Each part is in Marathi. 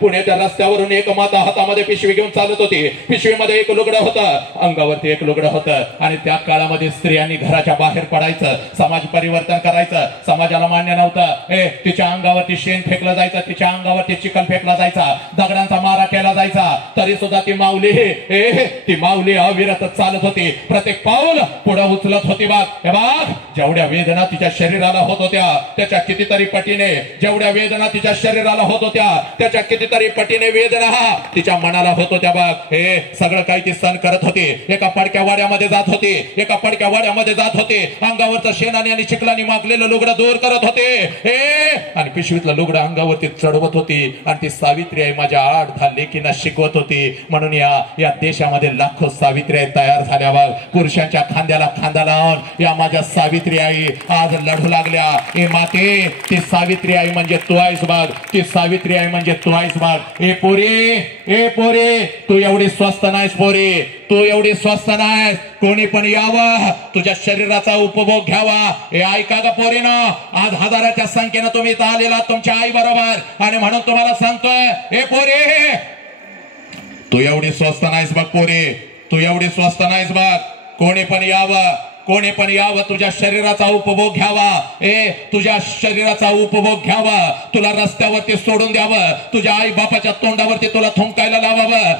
पुण्याच्या रस्त्यावरून एक माता हातामध्ये पिशवी घेऊन चालत होती. पिशवीमध्ये एक लुगडं होतं, अंगावरती एक लुगडं होतं. आणि त्या काळामध्ये स्त्रियांनी घराच्या बाहेर पडायचं, समाज परिवर्तन करायचं. समाजाला मान्य नव्हतं. तिच्या अंगावरती शेण फेकलं जायचं, तिच्या अंगावरती चिखल फेकला जायचा, दगडांचा मारा केला जायचा. तरी सुद्धा ती माऊली अविरत चालत होती. प्रत्येक पाऊल पुढे उचलत होती. जेवढ्या वेदना तिच्या शरीराला होत होत्या त्याच्या कितीतरी पटीने, जेवढ्या वेदना तिच्या शरीराला होत होत्या त्याच्या कितीतरी पटीने वेदना तिच्या मनाला होत होत्या. हे सगळं काही ती सहन करत होती. एका पडक्या वाड्यामध्ये जात होती, एका पडक्या वाड्यामध्ये जात होते. अंगावरचं शेणाने आणि चिखलाने मागलेलं लुगडं दूर करत होते. आणि पिशवीतलं लुगडं अंगावरती चढवत होती. आणि ती सावित्री आई माझ्या 8-10 लेकींना शिकवत होती. म्हणून या देशामध्ये लाखो सावित्री आई तयार झाल्या. पुरुषांच्या खांद्याला खांदा लावून या माझ्या सावित्री आई आज लढू लागल्या. ए माते, ती सावित्री आई म्हणजे तू आहेस बघ. ती सावित्री आई म्हणजे तू आहेस बघ. ए पोरे, तू एवढी स्वस्त नाहीस पोरे, तू एवढी स्वस्त नाहीस. कोणी पण यावं, तुझ्या शरीराचा उपभोग घ्यावा. हे ऐका ग पोरीनो, आज हजाराच्या संख्येनं तुम्ही इथं आलेला तुमच्या आई बरोबर. आणि म्हणून तुम्हाला सांगतोय, ए पोरे, तू एवढी स्वस्त नाहीस बघ पोरे, तू एवढी स्वस्त नाहीस बघ. कोणी पण यावं, तुझ्या शरीराचा उपभोग घ्यावा. तुझ्या शरीराचा उपभोग घ्यावा. तुला रस्त्यावरती सोडून द्यावं, तुझ्या आई बापाच्या तोंडावरती तुला थुंकायला लावावं.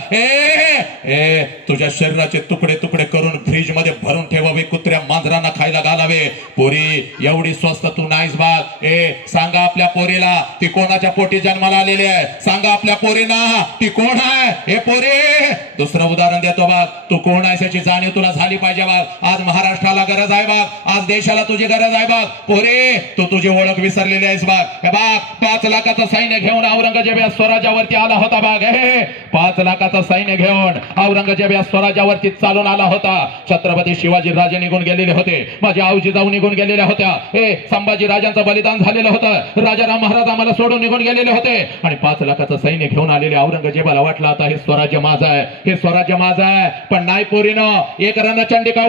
तुझ्या शरीराचे तुकडे तुकडे करून फ्रीज मध्ये भरून ठेवावे, कुत्र्या मांजरांना खायला घालावे. पोरी, एवढी स्वस्त तू नाहीस बाग. सांगा आपल्या पोरीला ती कोणाच्या पोटी जन्माला आलेली आहे. सांगा आपल्या पोरीना ती कोण आहे. हे पोरी, दुसरं उदाहरण देतो बाग. तू कोण आहेस याची जाणीव तुला झाली पाहिजे बाग. आज महाराष्ट्राला गरज आहे बाग, आज देशाला तुझी गरज आहे बाग. पोरे, तू तुझी ओळख विसरलेली आहेस बाग. हे बाग, 5 लाखाचं सैन्य घेऊन औरंगजेब या स्वराज्यावरती आला होता बाग. 5 लाखाचं सैन्य घेऊन औरंगजेब या स्वराज्यावरती चालून आला होता. छत्रपती शिवाजी राजे निघून गेलेले होते, माझ्या आऊजी जाऊ निघून गेलेल्या होत्या. संभाजी राजांचं बलिदान झालेलं होतं. राजाराम महाराज आम्हाला सोडून निघून गेलेले होते. आणि 5 लाखाचं सैन्य घेऊन आलेले औरंगजेबाला वाटलं आता हे स्वराज्य माझं आहे, हे स्वराज्य माझं आहे. पण नाही पोरीनं, एक रणचंडिका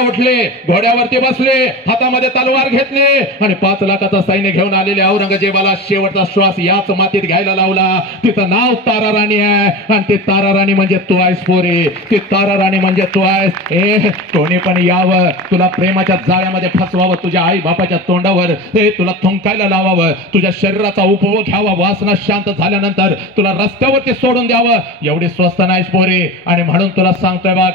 उठले, घोड्यावरती बसले, हातामध्ये तलवार घेतले आणि 5 लाखाचं सैन्य घेऊन आलेले औरंगजेबाला शेवटचा श्वास याच मातीत घ्यायला लावला. तिचं नाव तारा राणी आहे. आणि ती तारा राणी म्हणजे तू आहेस पोरी, ती तारा राणी म्हणजे तू आहेस. कोणी पण यावं, तुला प्रेमाच्या जाळ्यामध्ये फसवावं, तुझ्या आई बापाच्या तोंडावर तुला थुंकायला लावावं, तुझ्या शरीराचा उपभोग घ्यावा, वासना शांत झाल्यानंतर तुला रस्त्यावरती सोडून द्यावं. एवढी स्वस्त नाहीस पोरी. आणि म्हणून तुला सांगतोय बघ,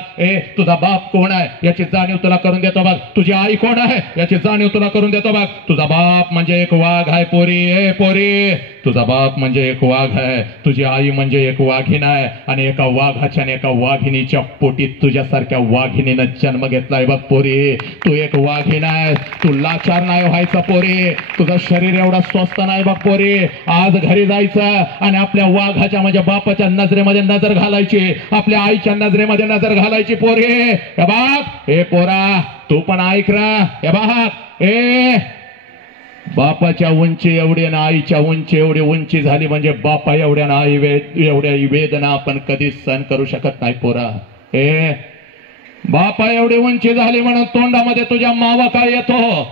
तुझा बाप कोण आहे याची जाणीव तुला करून देतो बघ. तुझी आई कोण आहे याची जाणीव तुला करून देतो बघ. तुझा बाप म्हणजे एक वाघ आहे पोरी. पोरी, तुझा बाप म्हणजे एक वाघ आहे, तुझी आई म्हणजे एक वाघीण आहे. आणि एका वाघाच्या आणि एका वाघिणीच्या पोटी तुझ्यासारख्या वाघिणीनं जन्म घेतलाय बघ पोरी. तू एक वाघीण आहे, तू लाचार नाही व्हायचा पोरी. तुझं शरीर एवढा स्वस्त नाही बघ पोरी. आज घरी जायचं आणि आपल्या वाघाच्या म्हणजे बापाच्या नजरेमध्ये नजर घालायची, आपल्या आईच्या नजरेमध्ये नजर घालायची पोरी. हे पोरा, तू पण ऐक रा. हे बाग, बापाच्या उंची एवढी आणि आईच्या उंची एवढी उंची झाली म्हणजे बापा एवढ्या आई एवढ्या वेदना आपण कधीच सहन करू शकत नाही पोरा. बापा एवढी उंची झाली म्हणून तोंडामध्ये तुझ्या मावा काय येतो.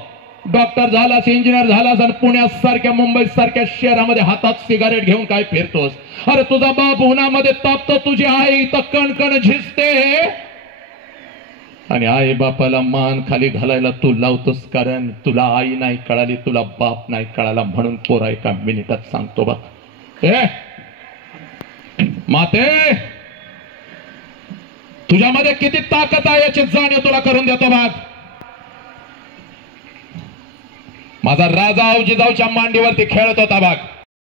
डॉक्टर झालास, इंजिनियर झालास आणि पुण्यासारख्या मुंबई सारख्या शहरामध्ये हातात सिगारेट घेऊन काय फिरतोस. अरे तुझा बाप उन्हामध्ये तापतो, तुझी आई तर कणकण झिजते आणि आई बापाला मान खाली घालायला तू लावतोस. कारण तुला आई नाही कळाली, तुला बाप नाही कळाला. म्हणून पोरा एका मिनिटात सांगतो बघ, माते, तुझ्यामध्ये किती ताकद आहे याची जाणीव तुला करून देतो बघ. माझा राजा जिजाऊच्या मांडीवरती खेळत होता बघ.